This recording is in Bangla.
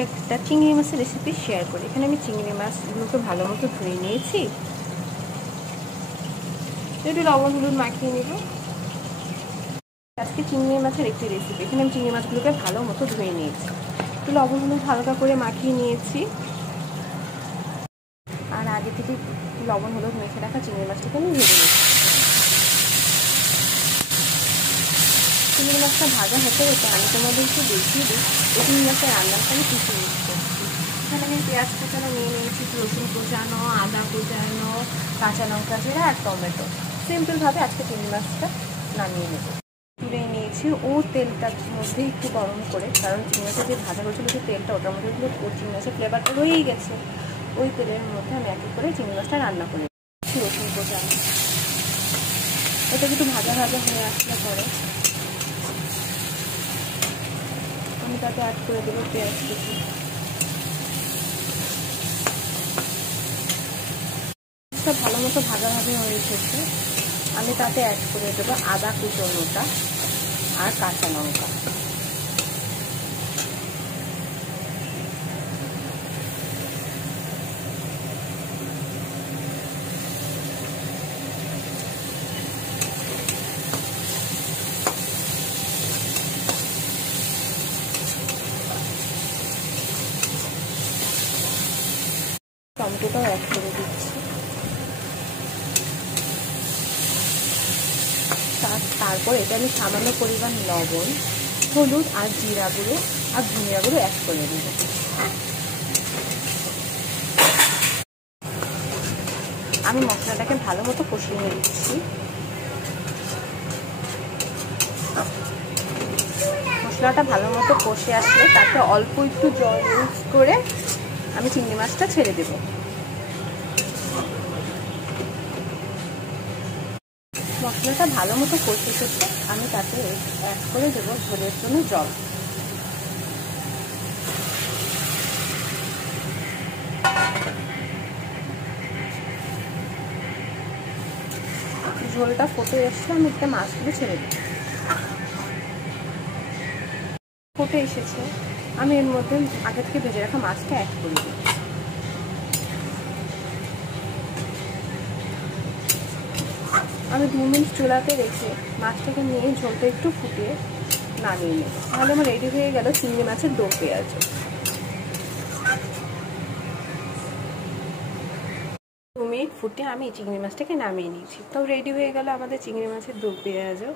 একটা চিংড়ি মাছের রেসিপি শেয়ার করি। এখানে আমি চিংড়ি মাছগুলোকে ভালো মতো ধুয়ে নিয়েছি, একটু লবণ হলুদ মাখিয়ে নেব। আজকে চিংড়ি মাছের একটি রেসিপি। এখানে আমি চিংড়ি মাছগুলোকে ভালো মতো ধুয়ে নিয়েছি, একটু লবণ হলুদ হালকা করে মাখিয়ে নিয়েছি, আর আগে থেকে লবণ হলুদ মেখে রাখা চিংড়ি মাছটাকে আমি ভেজে নিয়েছি। চিংড়ি মাছটা ভাজা হতে হতে আমি তোমাদেরকে দেখিয়ে দিই এই চিংড়ি মাছের রান্নাটা আমি কিছু ইউজ করছি। এখানে আমি পেঁয়াজ কুচানো নিয়ে নিয়েছি, রসুন কুচানো, আদা কুচানো, কাঁচা লঙ্কা জিরা আর টমেটো। সিম্পলভাবে আজকে চিংড়ি মাছটা নামিয়ে নেব। তুলে নিয়েছি ও তেলটার মধ্যে একটু গরম করে, কারণ চিংড়ি মাছের যে ভাজা করেছিল যে তেলটা ওটার মধ্যে চিংড়ি মাছের ফ্লেভারটা রয়েই গেছে। ওই তেলের মধ্যে আমি এক এক করে চিংড়ি মাছটা রান্না করে নিচ্ছি। রসুন কুচানো এটা একটু ভাজা ভাজা হয়ে আসলে পরে আমি তাতে অ্যাড করে দেবো পেঁয়াজ কুচি। ভালো মতো ভাজা ভাজা হয়ে এসেছে, আমি তাতে অ্যাড করে দেবো আদা কুচনোটা আর কাঁচা লঙ্কা। টমেটোটাও অ্যাড করে দিচ্ছি। তারপর এটা আমি সামান্য পরিমাণ লবণ, হলুদ আর জিরা গুঁড়ো আর ধনিয়া গুঁড়ো অ্যাড করে দেব। আমি মশলাটাকে ভালো মতো কষিয়ে নিচ্ছি। মশলাটা ভালো মতো কষে আসলে তাতে অল্প একটু জল ইউজ করে আমি চিংড়ি মাছটা ছেড়ে দেব। মশলাটা ভালো মতো কষে এসেছে, আমি তাতে অ্যাড করে দেবো ঝোলের জন্য জল। ঝোলটা ফুটে এসছে, আমি একটা মাছগুলো ছেড়ে দিই। ফুটে এসেছে, আমি এর মধ্যে আগে থেকে ভেজে রাখা মাছটা অ্যাড করে দিই। আমি 2 মিনিট চুলাতে রেখে মাছটাকে নিয়ে ঝোলটা একটু ফুটিয়ে নামিয়ে নেব। তাহলে আমার রেডি হয়ে গেল চিংড়ি মাছের দো পেঁয়াজ। 2 মিনিট ফুটিয়ে আমি চিংড়ি মাছটাকে নামিয়ে নিয়েছি। তো রেডি হয়ে গেল আমাদের চিংড়ি মাছের দো পেঁয়াজও।